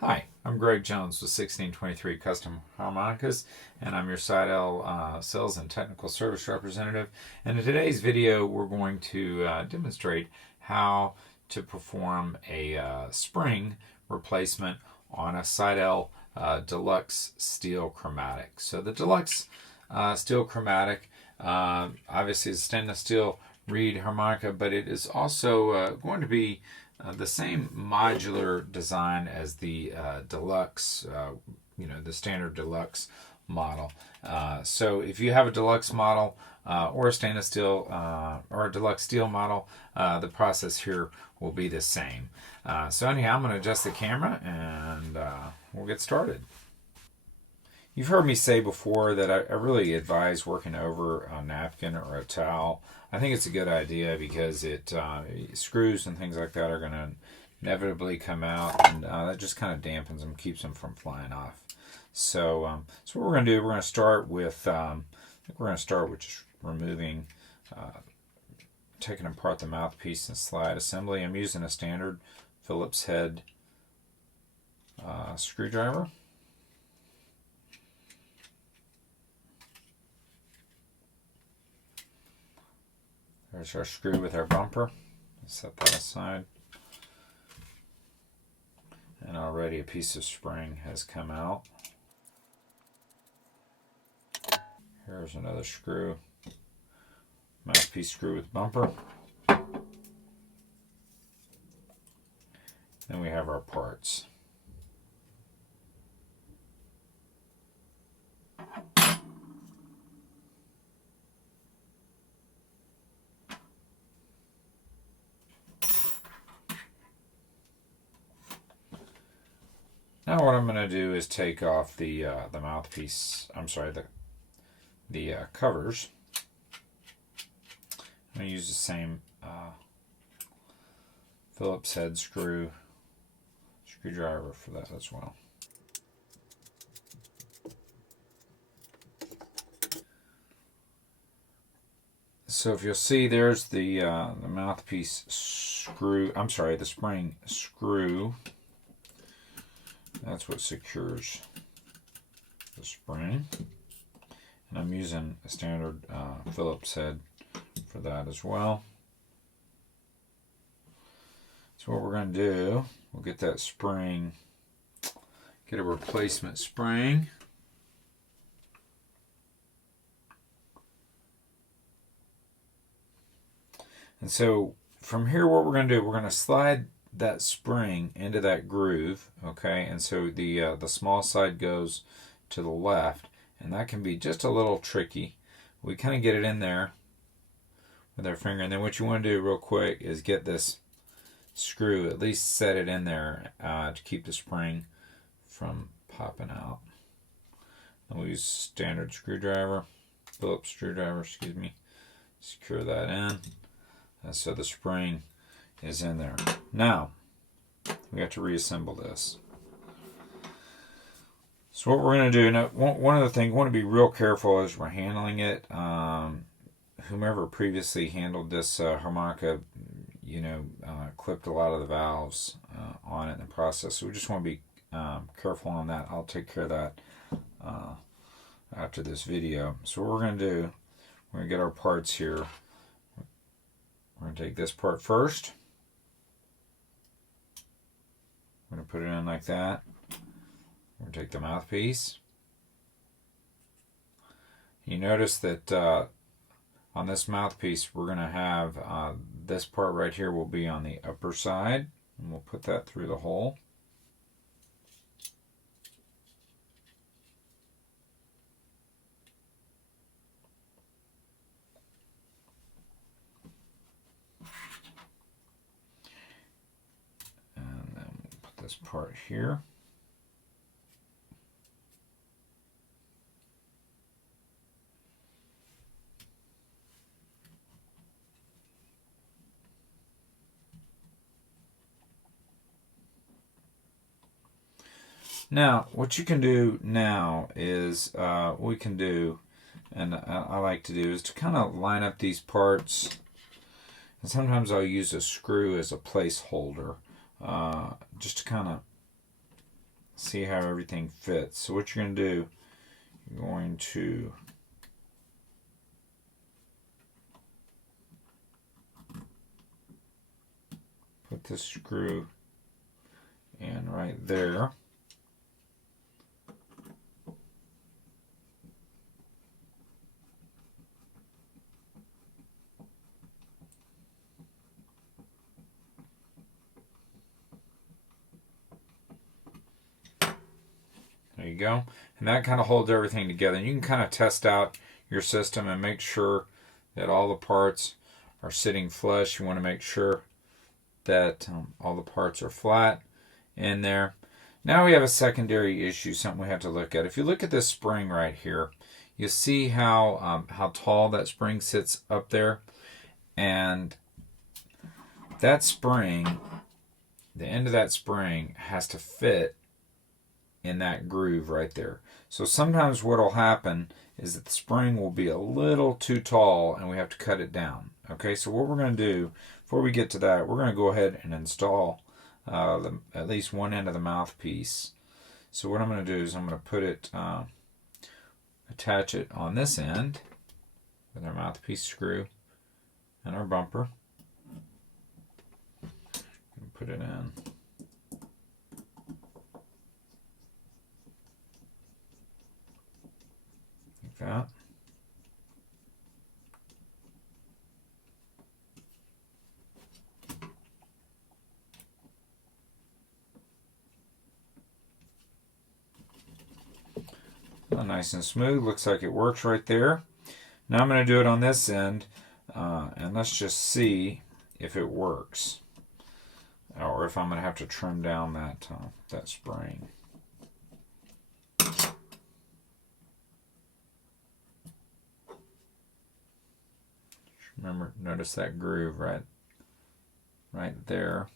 Hi, I'm Greg Jones with 1623 Custom Harmonicas, and I'm your Seydel Sales and Technical Service Representative. And in today's video, we're going to demonstrate how to perform a spring replacement on a Seydel Deluxe Steel Chromatic. So the Deluxe Steel Chromatic obviously is a stainless steel reed harmonica, but it is also going to be the same modular design as the deluxe, the standard deluxe model. So if you have a deluxe model or a stainless steel or a deluxe steel model, the process here will be the same. So anyhow, I'm going to adjust the camera and we'll get started. You've heard me say before that I really advise working over a napkin or a towel. I think it's a good idea because screws and things like that are going to inevitably come out, and that just kind of dampens them, keeps them from flying off. So what we're going to do, we're going to start with just removing, taking apart the mouthpiece and slide assembly. I'm using a standard Phillips head screwdriver. There's our screw with our bumper. Set that aside. And already a piece of spring has come out. Here's another screw. Mouthpiece screw with bumper. Then we have our parts. Now what I'm going to do is take off the mouthpiece. I'm sorry, the covers. I'm going to use the same Phillips head screwdriver for that as well. So if you'll see, there's the mouthpiece screw. I'm sorry, the spring screw. That's what secures the spring. And I'm using a standard Phillips head for that as well. So what we're going to do, we'll get that spring, get a replacement spring. And so from here, what we're going to do, we're going to slide that spring into that groove, okay? And so the small side goes to the left, and that can be just a little tricky. We kind of get it in there with our finger, and then what you want to do real quick is get this screw, at least set it in there to keep the spring from popping out. And we'll use standard screwdriver, Phillips screwdriver, secure that in, and so the spring is in there. Now, we have to reassemble this. So what we're going to do, now one of the things, we want to be real careful as we're handling it. Whomever previously handled this harmonica, clipped a lot of the valves on it in the process. So we just want to be careful on that. I'll take care of that after this video. So what we're going to do, we're going to get our parts here. We're going to take this part first. We're going to put it in like that. We're going to take the mouthpiece. You notice that on this mouthpiece, we're going to have this part right here will be on the upper side, and we'll put that through the hole. And then we'll put this part here. Now, what you can do now is, we can do, and I like to do, is to kind of line up these parts. And sometimes I'll use a screw as a placeholder, just to kind of see how everything fits. So what you're going to do, you're going to put this screw in right there. There you go. And that kind of holds everything together. And you can kind of test out your system and make sure that all the parts are sitting flush. You want to make sure that all the parts are flat in there. Now we have a secondary issue, something we have to look at. If you look at this spring right here, you see how tall that spring sits up there. And that spring, the end of that spring has to fit in that groove right there. So sometimes what will happen is that the spring will be a little too tall and we have to cut it down. Okay, so what we're going to do before we get to that, we're going to go ahead and install at least one end of the mouthpiece. So what I'm going to do is I'm going to put it, attach it on this end with our mouthpiece screw and our bumper. And put it in. That. Nice and smooth. Looks like it works right there. Now I'm going to do it on this end, and let's just see if it works, or if I'm going to have to trim down that spring. Remember, notice that groove right there.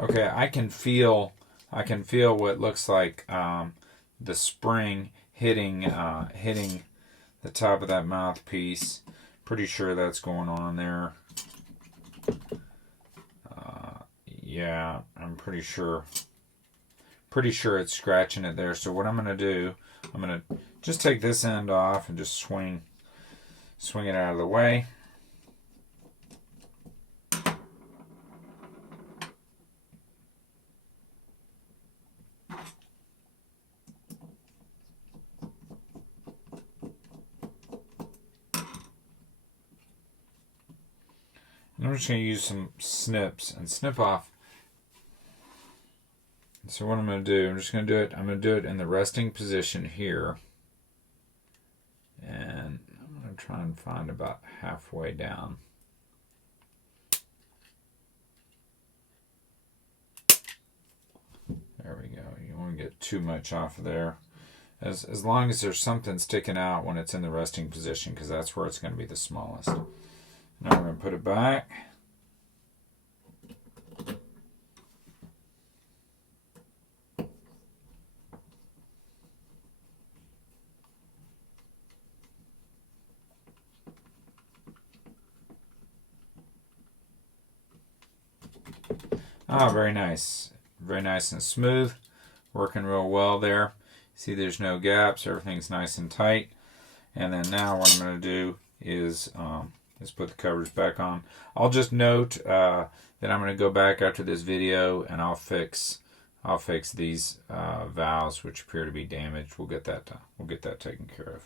Okay, I can feel what looks like the spring hitting the top of that mouthpiece. Pretty sure that's going on there. Yeah, I'm pretty sure it's scratching it there. So what I'm going to do, I'm going to just take this end off and just swing it out of the way. And I'm just going to use some snips and snip off. So what I'm going to do, I'm going to do it in the resting position here. And I'm going to try and find about halfway down. There we go. You don't want to get too much off of there. As long as there's something sticking out when it's in the resting position, because that's where it's going to be the smallest. Now we're going to put it back. Ah, very nice. Very nice and smooth. Working real well there. See, there's no gaps. Everything's nice and tight. And then now what I'm going to do is put the covers back on. I'll just note that I'm going to go back after this video and I'll fix these valves which appear to be damaged. We'll get that taken care of.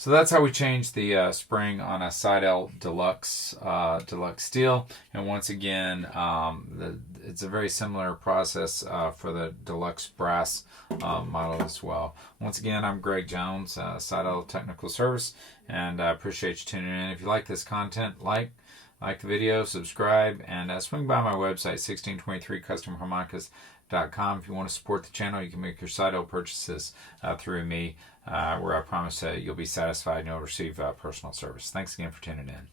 So that's how we changed the spring on a Seydel Deluxe Steel. And once again, it's a very similar process for the Deluxe Brass model as well. Once again, I'm Greg Jones, Seydel Technical Service, and I appreciate you tuning in. If you like this content, like the video, subscribe, and swing by my website, 1623customharmonicas.com. If you want to support the channel, you can make your Seydel purchases through me, where I promise you'll be satisfied and you'll receive personal service. Thanks again for tuning in.